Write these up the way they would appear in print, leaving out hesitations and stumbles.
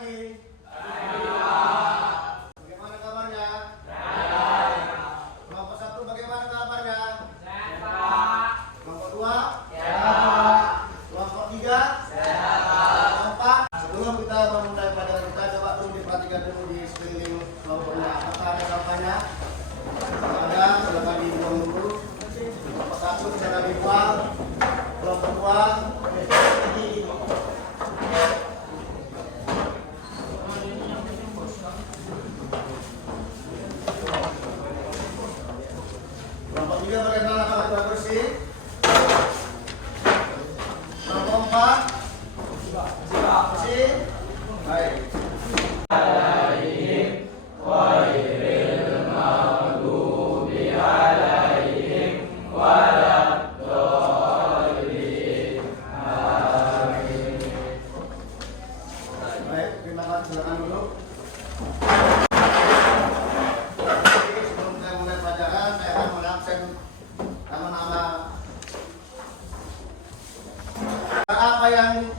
pagi. Bagaimana kabarnya? Kelompok 1 bagaimana kabarnya? Kelompok 2? Kelompok 3? Kelompok 4? Sebelum kita memulai pelajaran kita, coba dulu diperhatikan dulu di sekeliling kelompoknya. Apakah ada sampahnya? Kalau ada, silakan dibuang dulu. Kelompok 1 silakan dibuang. Kelompok 2 kelompok 3 bagaimana kalau sudah bersih? Kelompok 4 bersih? Baik. Baik, terima kasih. Silakan duduk. Sebelum saya mulai pelajaran, saya akan mengabsen nama-nama apa yang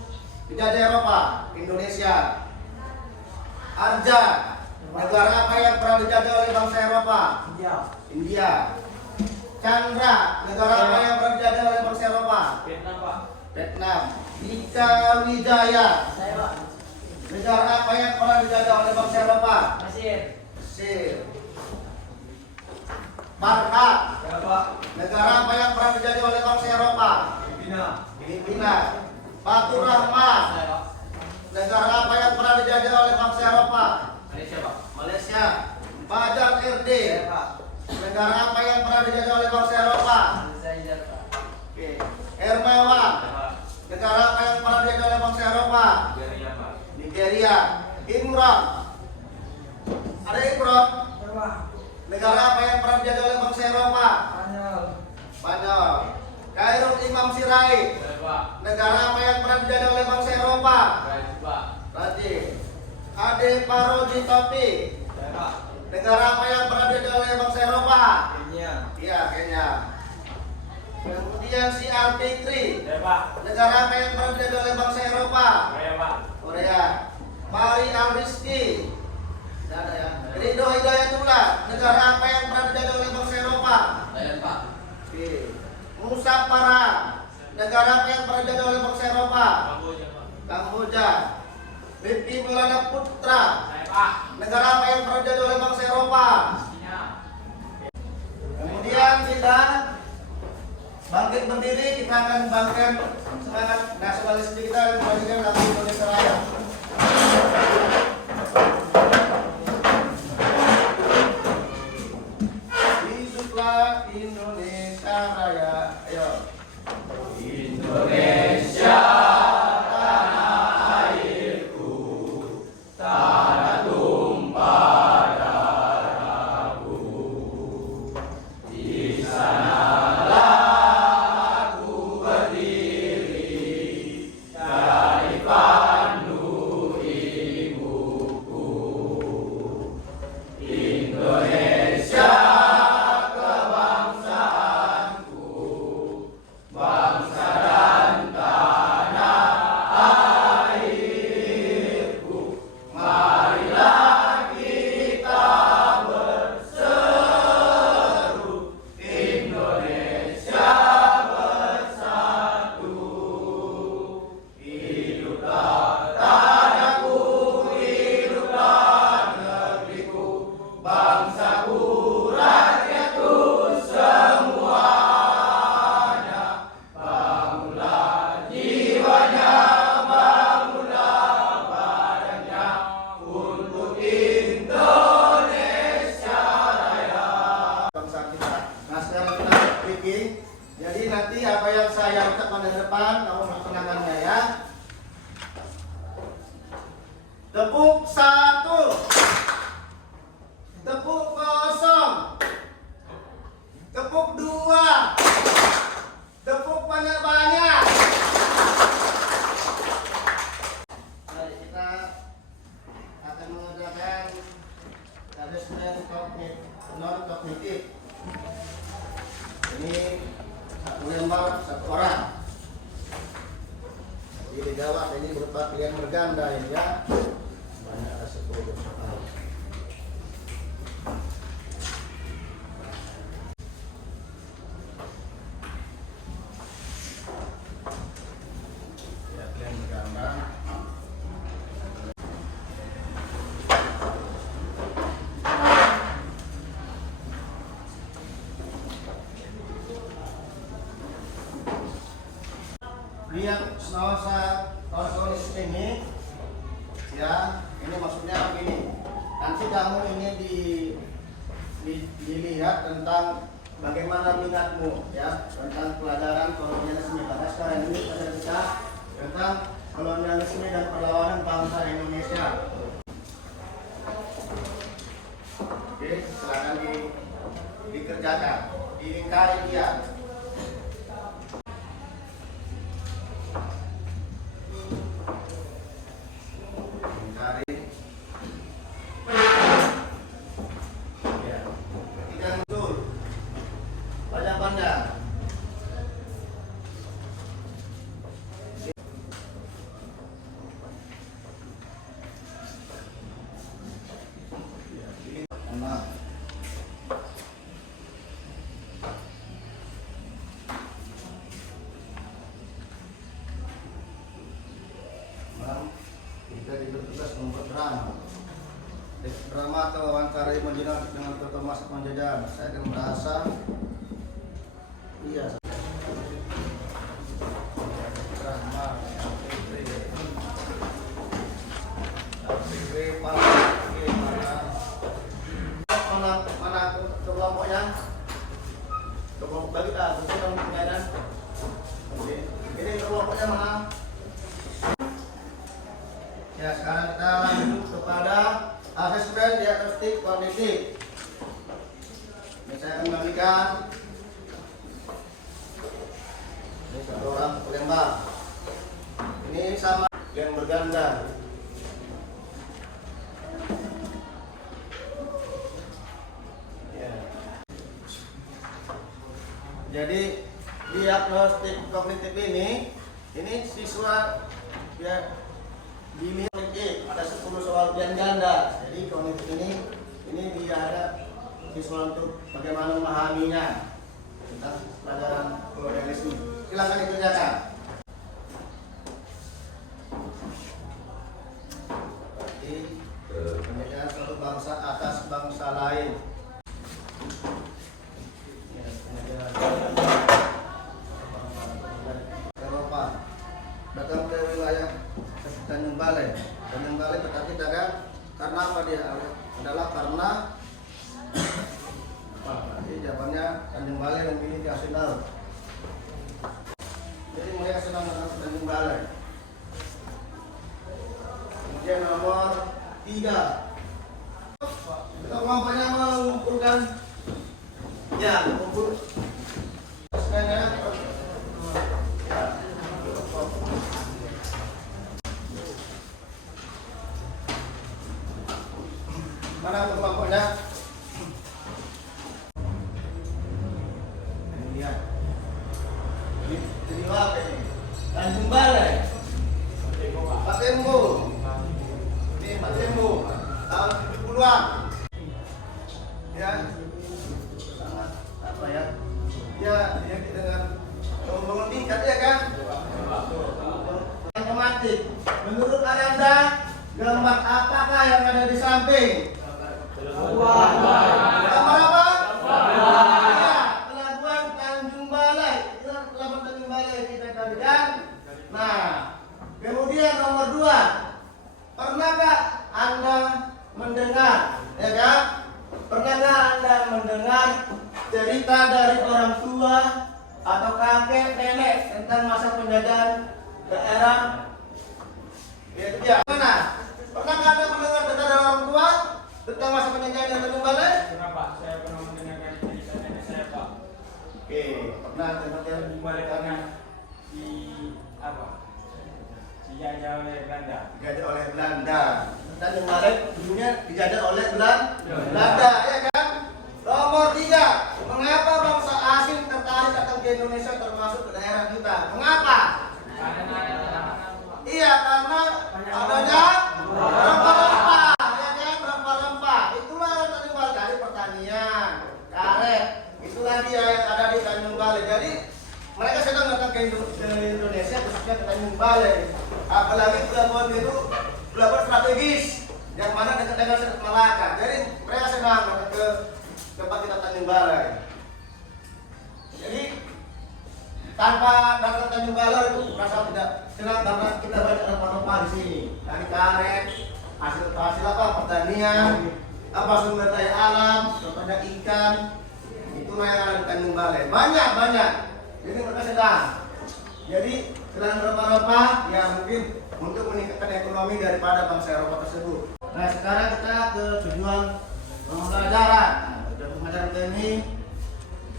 dijajah Eropa. Indonesia. Arja, negara apa yang pernah dijajah oleh bangsa Eropa? India. Chandra, negara apa yang pernah dijajah oleh bangsa Eropa? Vietnam. Ika Wijaya, negara apa yang pernah dijajah oleh bangsa Eropa? Mesir. Farhat, negara apa yang pernah dijajah oleh bangsa Eropa? Filipina. Fatur Rahman, negara apa yang pernah dijajah oleh bangsa Eropa? Malaysia. Fajar RD, negara apa yang pernah dijajah oleh bangsa Eropa? Oke. Hermawan, negara apa yang pernah dijajah oleh bangsa Eropa? Nigeria. Imran, ada Imran, negara apa yang pernah dijajah oleh bangsa Eropa? Spanyol. Khairul Imam Sirait, negara apa yang pernah dijajah oleh bangsa Eropa? Brazil. Ade Paroji Topik, negara apa yang pernah dijajah oleh bangsa Eropa? Iya, Kenya. Kemudian si Al-Fikri, negara apa yang pernah dijajah oleh bangsa Eropa? Korea. Fahri Al-Rizki, ada ya. Ridho Hidayatullah, negara apa yang pernah dijajah oleh bangsa Eropa? Oke. Musa Farah, negara apa yang pernah dijajah oleh bangsa Eropa? Kamboja. Rifki Maulana Putra, negara apa yang pernah dijajah oleh bangsa Eropa? Kemudian kita bangkit berdiri, kita akan bangkitkan semangat nasionalisme kita dan membangkitkan lagu Indonesia Raya. Hiduplah Indonesia Raya. Ayo. Indonesia tanah airku, tanah tumpah darahku. Di sanalah aku berdiri, dari pandu ibuku. Indonesia kebangsaanku, bangsa dan tanah airku. Marilah kita berseru, Indonesia bersatu. Hiduplah tanahku, hiduplah negeriku, bangsaku, rakyatku semuanya. Bangunlah jiwanya, bangunlah badannya, untuk Indonesia Raya. Bangsa kita. Nah, sekarang kita bikin. Jadi nanti apa yang saya ucapkan di depan, kamu melaksanakannya ya. Tepuk 1, tepuk 0, tepuk 2, tepuk banyak-banyak. Mari kita akan mengerjakan adjustment non kognitif. Ini satu lembar, satu orang. Jadi dijawab ini berupa pilihan berganda ini ya. Ya, kalian bergambar. Lihat selasa kondisi ini, ya, ini maksudnya begini. Nanti kamu ini dilihat tentang bagaimana minatmu, ya, tentang pelajaran kolonialisme. Karena sekarang ini kita tentang kolonialisme dan perlawanan bangsa Indonesia. Oke, silakan dikerjakan, diingkari dia. Kita diberi tugas membuat drama atau wawancara imajinatif dengan tokoh masa penjajahan. Saya akan merasa iya. Drama mana kelompoknya? Kelompok bagi betul dong pengajaran. Oke, ini kelompoknya mana? Ya, sekarang kita lanjut kepada asesmen diagnostik kognitif. Ini saya akan membagikan. Ini satu orang pelembab. Ini sama yang berganda. Ya. Jadi diagnostik kognitif ini siswa ya dilihat ada 10 soal ujian ganda. Jadi kognitif ini dia ada siswa untuk bagaimana memahaminya tentang pelajaran kolonialisme. Silakan dikerjakan. Berarti penjajahan suatu bangsa atas bangsa lain. Ya, Eropa datang ke wilayah Tanjung Balai. Tanjung Balai tetapi dagang karena apa dia? Adalah karena apa? Jadi jawabannya Tanjung Balai memiliki arsenal. Jadi mereka senang dengan Tanjung Balai. Kemudian nomor 3. Kelompoknya mengumpulkan ya mengumpul mana kelompoknya? Ini lihat. Jadi apa ini? Tanjung Balai. Pak Tembo. Ini Pak Tembo. Tahun 70-an. Ya. Sangat apa ya? Ya, dia dengan bangun tingkat ya kan? Otomatis. Menurut Anda, gambar apakah yang ada di samping? Gambar apa? Ya, pelabuhan Tanjung Balai. Itulah pelabuhan Tanjung Balai kita tadi kan. Nah, kemudian nomor 2. Pernahkah Anda mendengar, ya kan? Pernahkah Anda mendengar cerita dari orang tua atau kakek nenek tentang masa penjajahan daerah? Ya, mana? Pernahkah Anda mendengar cerita dari orang tua tentang masa penjajahan yang Tanjung Balai? Kenapa? Saya pernah mendengarkan cerita nenek saya, Pak. Oke, pernah Tanjung Balai karena di apa? Dijajah oleh Belanda. Dijajah oleh Belanda. Tanjung Balai dulunya dijajah oleh Belanda, ya kan? Nomor 3, mengapa bangsa asing tertarik datang ke Indonesia termasuk ke daerah kita? Mengapa? Iya, karena adanya rempah-rempah, ya Balai. Apalagi pelabuhan itu pelabuhan strategis yang mana dekat dengan Selat Malaka. Jadi mereka senang datang ke tempat kita Tanjung Balai. Jadi tanpa datang Tanjung Balai itu merasa tidak senang karena kita banyak rempah-rempah di sini. Dari karet, hasil apa pertanian, apa sumber daya alam, contohnya ikan. Itulah yang ada di Tanjung Balai. Banyak. Jadi mereka sedang. Jadi selain rempah-rempah, ya mungkin untuk meningkatkan ekonomi daripada bangsa Eropa tersebut. Nah sekarang kita ke tujuan pembelajaran. Tujuan pembelajaran ini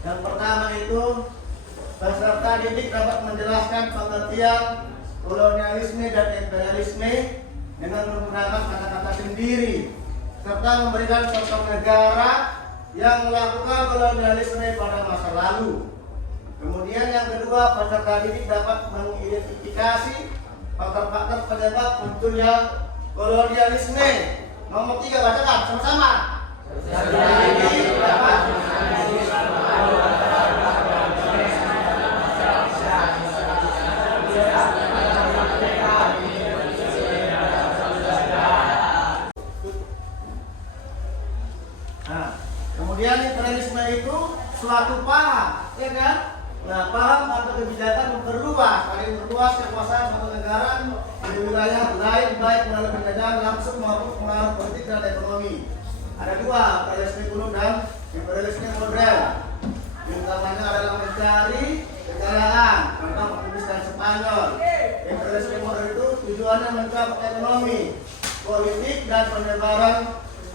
yang pertama itu peserta didik dapat menjelaskan pengertian kolonialisme dan imperialisme dengan menggunakan kata-kata sendiri serta memberikan contoh negara yang melakukan kolonialisme pada masa lalu. Kemudian yang kedua, peserta didik dapat mengidentifikasi faktor-faktor penyebab munculnya kolonialisme. Nomor 3 bacakan sama-sama. Peserta didik dapat kemudian imperialisme itu suatu paham, ya kan? Nah, paham atau kebijakan memperluas kekuasaan suatu negara di wilayah lain baik melalui penjajahan langsung maupun pengaruh politik dan ekonomi. Ada dua, imperialisme kuno dan imperialisme modern. Yang utamanya adalah mencari kekayaan, contoh Portugis dan Spanyol. Imperialisme modern itu tujuannya mencapai ekonomi, politik dan penyebaran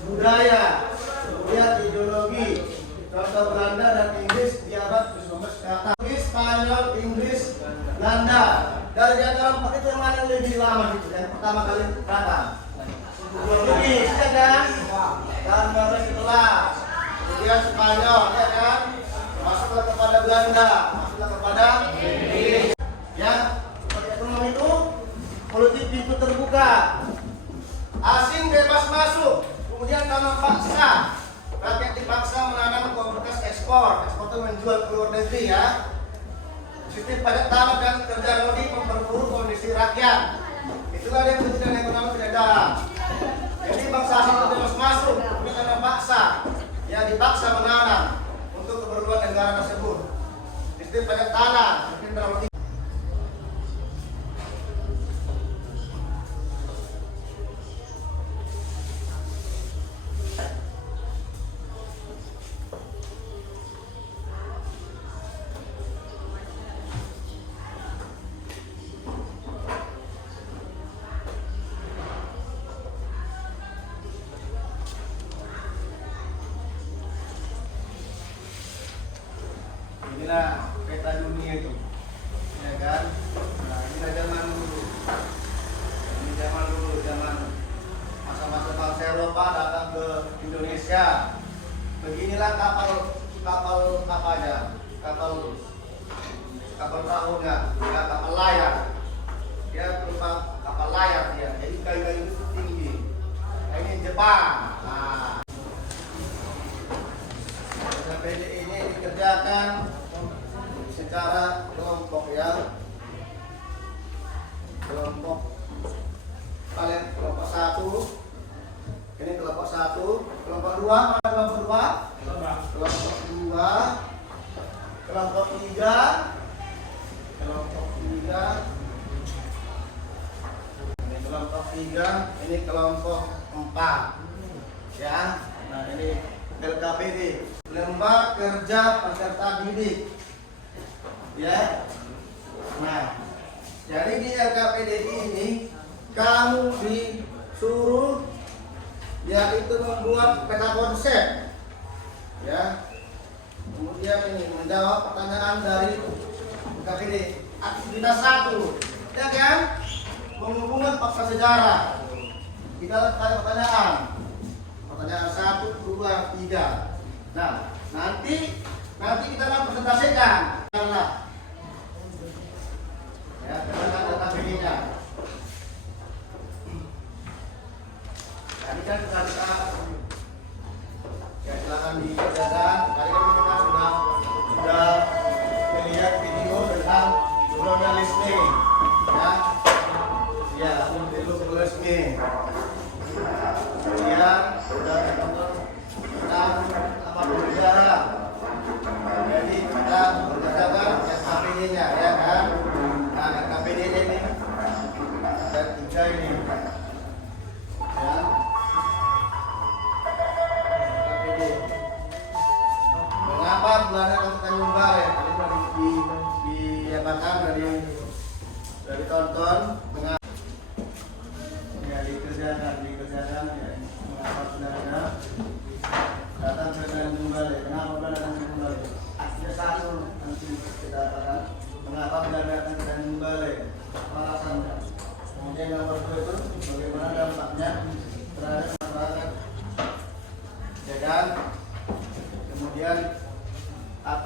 budaya. Kemudian ideologi, contoh Belanda dan Inggris di abad ke-19 ke atas. Spanyol, Inggris, Belanda. Dari antara empat itu yang mana yang lebih lama gitu? Yang pertama kali datang Portugis, ya kan? Dan 1911. Kemudian Spanyol, ya kan? Masuklah kepada Belanda, masuklah kepada Inggris. Ya, ekonomi itu politik pintu terbuka. Asing bebas masuk. Kemudian tanam paksa. Rakyat dipaksa menanam komoditas ekspor. Ekspor itu menjual ke luar negeri ya. Sistem pajak tanah dan kerja lodi memperburuk kondisi rakyat. Itulah yang menjadi ekonomi penyadaran. Jadi bangsa asing itu bebas masuk, ini karena paksa. Yang dipaksa menanam untuk keperluan negara tersebut. Sistem pajak tanah mungkin terlalu tinggi. Inilah peta dunia itu, ya kan? Nah, inilah zaman dulu. Ini zaman masa-masa bangsa Eropa datang ke Indonesia. Beginilah kapal apa aja? Kapal perahunya, ya, kapal layar. Dia berupa kapal layar dia. Jadi kayu-kayu itu tinggi. Nah, ini Jepang. Nah, PD ini dikerjakan secara kelompok ya, kelompok kalian kelompok 1, ini kelompok 1, kelompok 2, mana kelompok 2? Kelompok 2, kelompok 3, ini kelompok 3, ini kelompok 4 ya. Nah ini LKPD, Lembaga Kerja Peserta Didik. Ya. Nah, jadi di LKPD ini kamu disuruh yaitu membuat peta konsep. Ya. Kemudian ini menjawab pertanyaan dari LKPD. Aktivitas 1, ya kan? Menghubungkan fakta sejarah. Di dalam pertanyaan. Pertanyaan 1, 2, 3. Nah, nanti kita akan presentasikan. Ya, dengan data-nya. Tadi kan kita ya silakan dikerjakan. Tadi kan kita sudah melihat video tentang kolonialisme. Ya.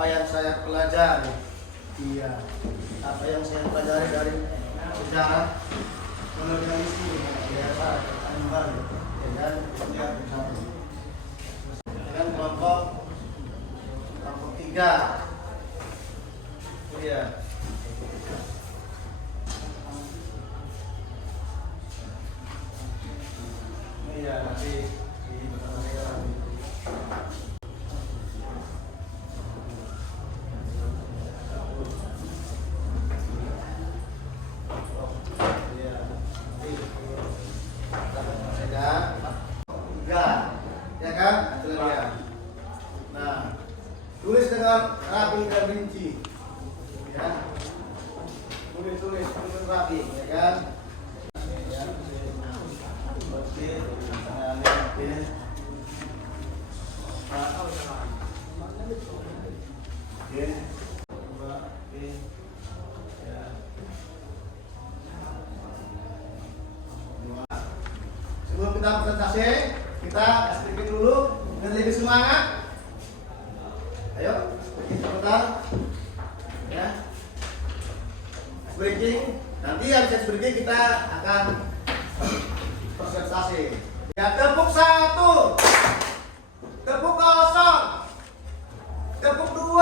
apa yang saya pelajari. Iya, apa yang saya pelajari dari sejarah kolonialisme daerah Anbar dan lihat bersama. Dengan kelompok 3. Iya. Iya, nanti di ya kan? Nah, tulis dengan rapi dan rinci, ya. Tulis rapi, ya kan? Ya. Oke, sebelum kita presentasi, kita sedikit dulu dan lebih semangat. Ayo, sebentar, ya. Breaking. Nanti habis breaking kita akan presentasi. Ya, tepuk 1, tepuk 0, tepuk 2,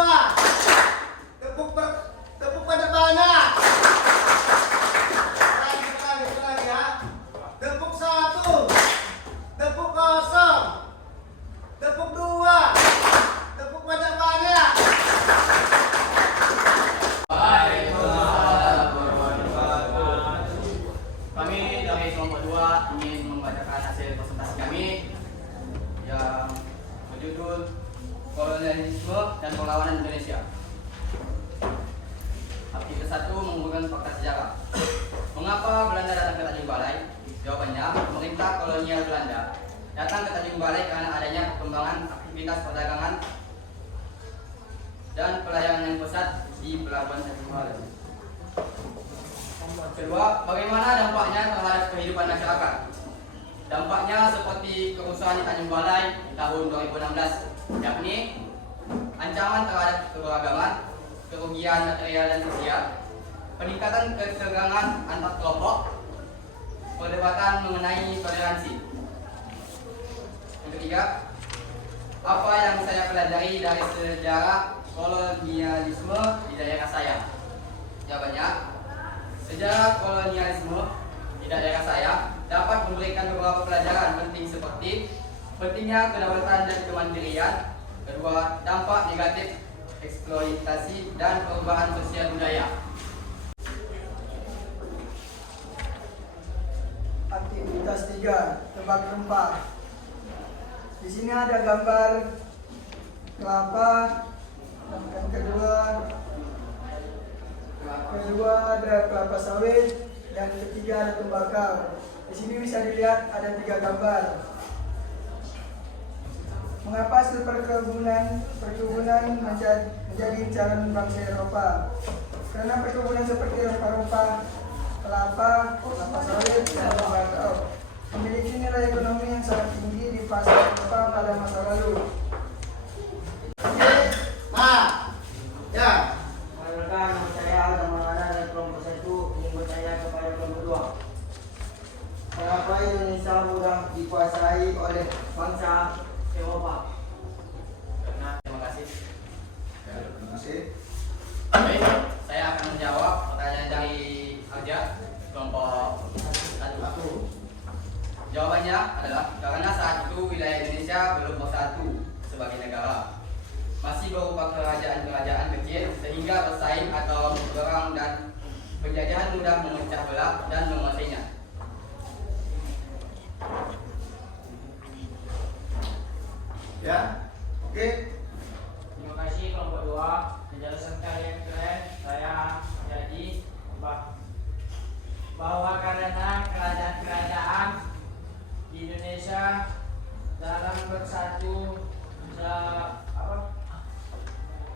tepuk pada banyak. Lagi ya. Tepuk 1, tepuk 0, tepuk 2, tepuk pada banyak. Kami dari kelompok 2 ingin membacakan hasil presentasi kami yang berjudul Kolonialisme dan Perlawanan Indonesia. Artikel 1 menghubungkan fakta sejarah. Mengapa Belanda datang ke Tanjung Balai? Jawabannya, pemerintah kolonial Belanda datang ke Tanjung Balai karena adanya perkembangan aktivitas perdagangan dan pelayanan yang pesat di pelabuhan Tanjung Balai. Kedua, bagaimana dampaknya terhadap kehidupan masyarakat? Dampaknya seperti kerusuhan di Tanjung Balai di tahun 2016, yakni ancaman terhadap keberagaman, kerugian material dan sosial, peningkatan ketegangan antar kelompok, perdebatan mengenai toleransi. Yang ketiga, apa yang saya pelajari dari sejarah kolonialisme di daerah saya? Jawabannya, sejarah kolonialisme di daerah saya dapat memberikan beberapa pelajaran penting seperti pentingnya kedaulatan dan kemandirian. Kedua, dampak negatif eksploitasi dan perubahan sosial budaya. Aktivitas 3, tebak rempah. Di sini ada gambar kelapa, dan kedua ada kelapa sawit, dan ketiga ada tembakau. Di sini bisa dilihat ada 3 gambar. Mengapa hasil perkebunan menjadi calon bangsa Eropa? Karena perkebunan seperti rempah-rempah, kelapa sawit, dan tembakau memiliki nilai ekonomi yang sangat tinggi di pasar Eropa pada masa lalu. Nah, ya. Rekan saya Alda Maulana dari kelompok 1 ingin bertanya kepada kelompok 2. Mengapa Indonesia mudah dikuasai oleh bangsa Eropa? Terima kasih. Terima kasih. Baik, saya akan menjawab pertanyaan dari Arja, kelompok 1. Jawabannya adalah karena saat itu wilayah Indonesia belum bersatu sebagai negara. Masih berupa kerajaan-kerajaan kecil sehingga bersaing atau berperang dan penjajahan mudah memecah belah dan menguasainya. Ya. Oke. Terima kasih kelompok 2. Penjelasan kalian keren. Saya jadi bahwa karena kerajaan-kerajaan di Indonesia dalam bersatu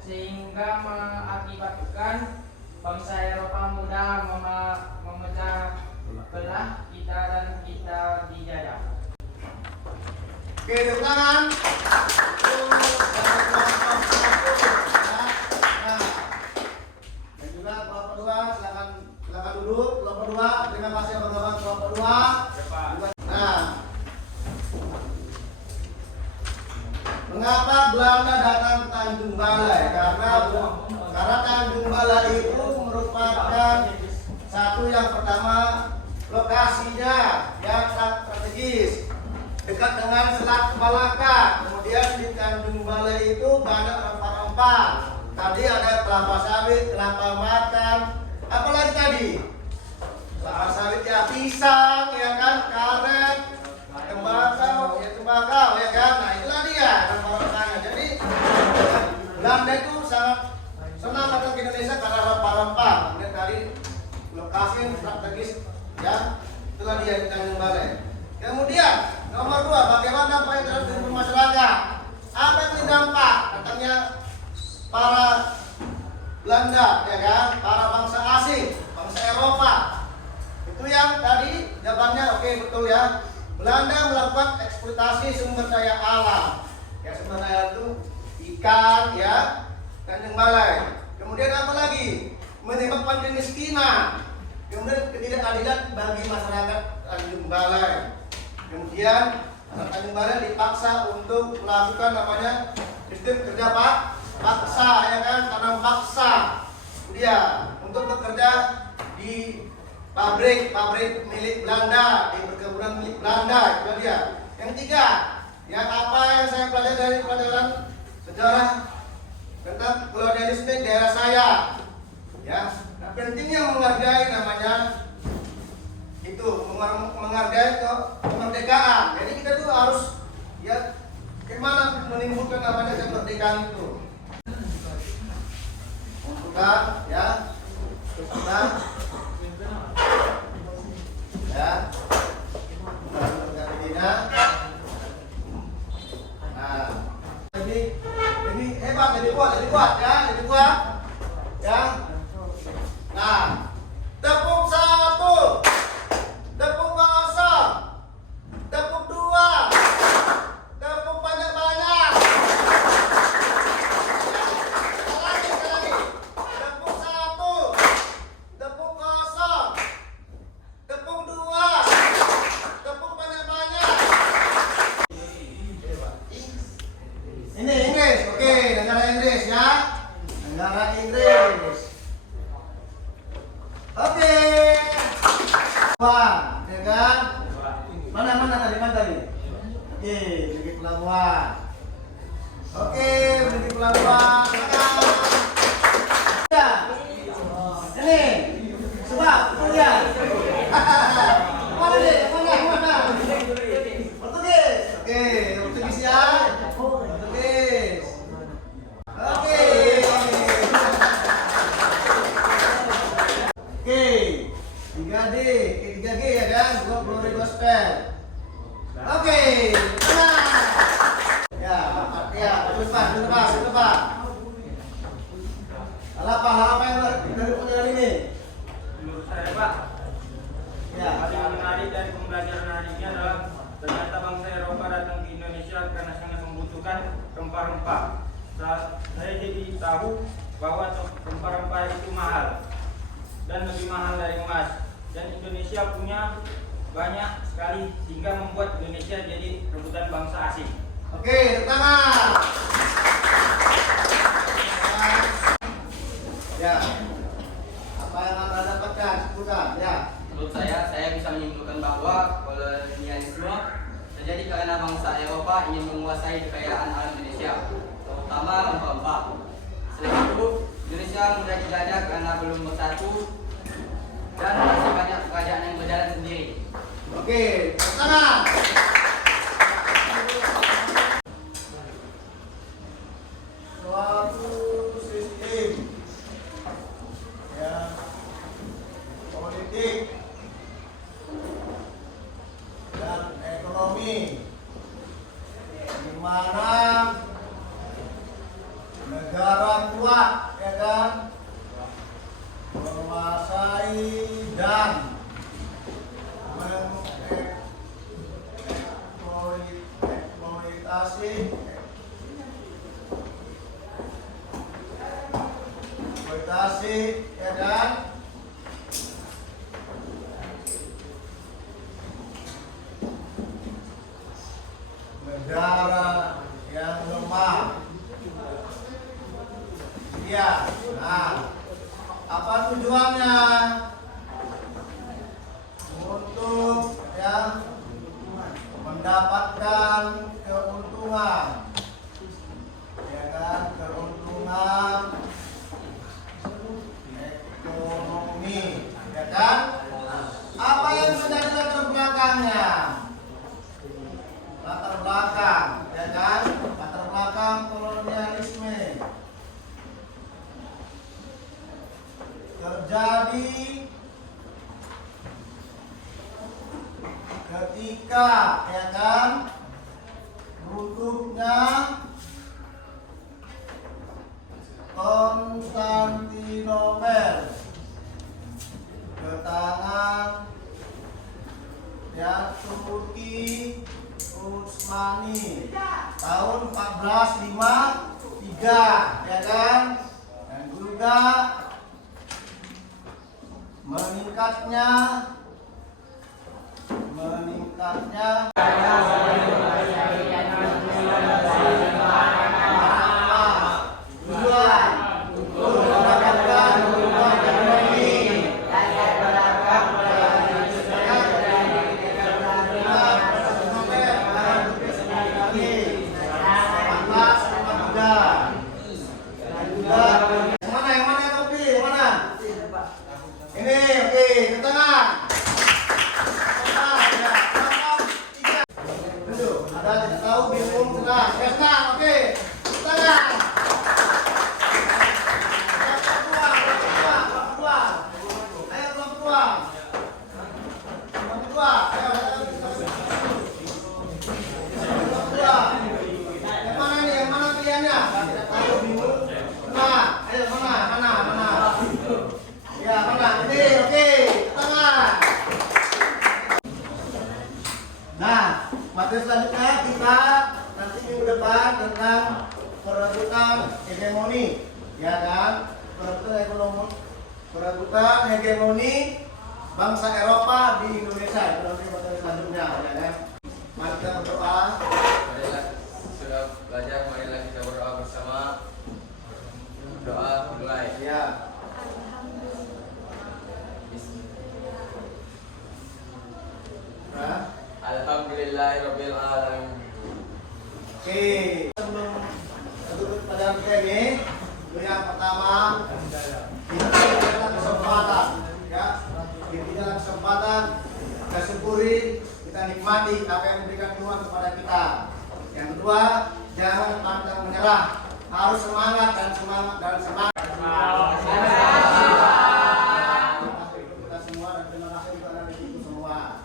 sehingga mengakibatkan bangsa Eropa mudah memecah belah kita dan kita dijajah. Oke, tepuk tangan. Mengapa Belanda datang ke Tanjung Balai? Karena Tanjung Balai itu merupakan satu yang pertama lokasinya yang sangat strategis, dekat dengan Selat Malaka. Kemudian di Tanjung Balai itu banyak rempah-rempah. Tadi ada kelapa sawit, kelapa makan, apalagi tadi? Kelapa sawit ya, pisang, ya kan, karet, tembakau, ya kan. Nah itulah dia rempah-rempahnya. Jadi Belanda itu sangat senang datang ke Indonesia karena rempah-rempah. Kemudian tadi lokasi yang strategis, ya, itulah dia di Tanjung Balai. Kemudian nomor 2, bagaimana dampak yang terhadap kehidupan masyarakat? Apa yang menjadi dampak datangnya para Belanda, ya kan, para bangsa asing, bangsa Eropa? Itu yang tadi jawabannya oke, betul ya. Belanda melakukan eksploitasi sumber daya alam. Ya, sumber daya itu ikan, ya, Tanjung Balai. Kemudian apa lagi? Menyebabkan kemiskinan. Kemudian ketidakadilan bagi masyarakat Tanjung Balai. Kemudian Tanjung Balai dipaksa untuk melakukan namanya sistem kerja paksa, ya kan, tanam paksa. Kemudian untuk bekerja di pabrik milik Belanda, di perkebunan milik Belanda, itu dia. Yang 3, yang apa yang saya pelajari dari pelajaran sejarah tentang kolonialisme di daerah saya, ya. Nah, pentingnya menghargai namanya itu, menghargai kemerdekaan. Jadi kita tuh harus, ya, bagaimana menimbulkan namanya kemerdekaan itu. Bukan, ya, bukan, ya, nah, ini hebat, jadi kuat, ya. Nah, tepuk 1, tepuk kosong, tepuk 2, tepuk banyak-banyak. Sekali lagi, tepuk 1, tepuk kosong, tepuk 2, tepuk banyak-banyak. Ini Inggris, oke, negara Inggris ya, negara Inggris. Oke, Wah, ya kan? Mana tadi? Oke, pergi pelabuhan. Oke, pergi pelabuhan. Ya, ini, sebab, ya. Mana deh? Mana? Portugis. Oke, Portugis ya. Portugis. Oke. Oke, 3G ya kan? Glory Gospel. Oke, tenang. Ya, depan. Apa yang dari pelajaran ini? Menurut saya, Pak, Ya. paling menarik dari pembelajaran hari ini adalah ternyata bangsa Eropa datang ke Indonesia karena sangat membutuhkan rempah-rempah. Saya jadi tahu bahwa rempah-rempah itu mahal dan lebih mahal dari emas. Dan Indonesia punya banyak sekali sehingga membuat Indonesia jadi rebutan bangsa asing. Oke, tepuk tangan. Ya. Apa yang Anda dapatkan? Sebutkan, ya. Menurut saya bisa menyimpulkan bahwa kolonialisme terjadi karena bangsa Eropa ingin menguasai kekayaan alam Indonesia, terutama rempah-rempah. Selain itu, Indonesia mudah dijajah karena belum bersatu dan masih banyak kerajaan yang berjalan sendiri. Oke, tepuk tangan. Suatu sistem, ya, politik dan ekonomi di mana negara kuat, ya kan, menguasai dan eksploitasi, ya kan, negara yang lemah tujuannya untuk mendapatkan keuntungan, ya kan, keuntungan ekonomi, ya kan. Apa yang menjadi latar belakangnya? Latar belakang, ya kan, latar belakang kolonialisme terjadi ketika, ya kan, runtuhnya Konstantinopel ke tangan Turki Utsmani tahun 1453, ya kan, dan juga meningkatnya materi selanjutnya kita nanti minggu depan tentang perebutan hegemoni, ya kan, perebutan hegemoni bangsa Eropa di Indonesia. Itu nanti materi selanjutnya, ya kan. Mari kita berdoa. Marilah sudah belajar, marilah kita berdoa bersama. Doa mulai. Ya. Alhamdulillahirabbil alamin. Oke, sebelum tutup pada kita ini, yang pertama kita adalah kesempatan, ya, kita adalah kesempatan kita syukuri, kita nikmati apa yang diberikan Tuhan kepada kita. Yang kedua, jangan pantang menyerah, harus semangat dan semangat dan semangat. Kita semua dan terima kasih kepada ibu semua.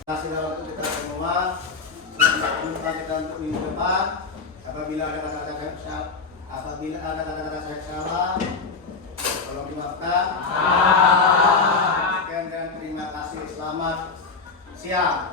Terima kasih untuk kita semua. Jumpa kita untuk minggu depan. Apabila ada kata-kata saya salah, tolong dimaafkan. Sekian dan terima kasih. Selamat siang.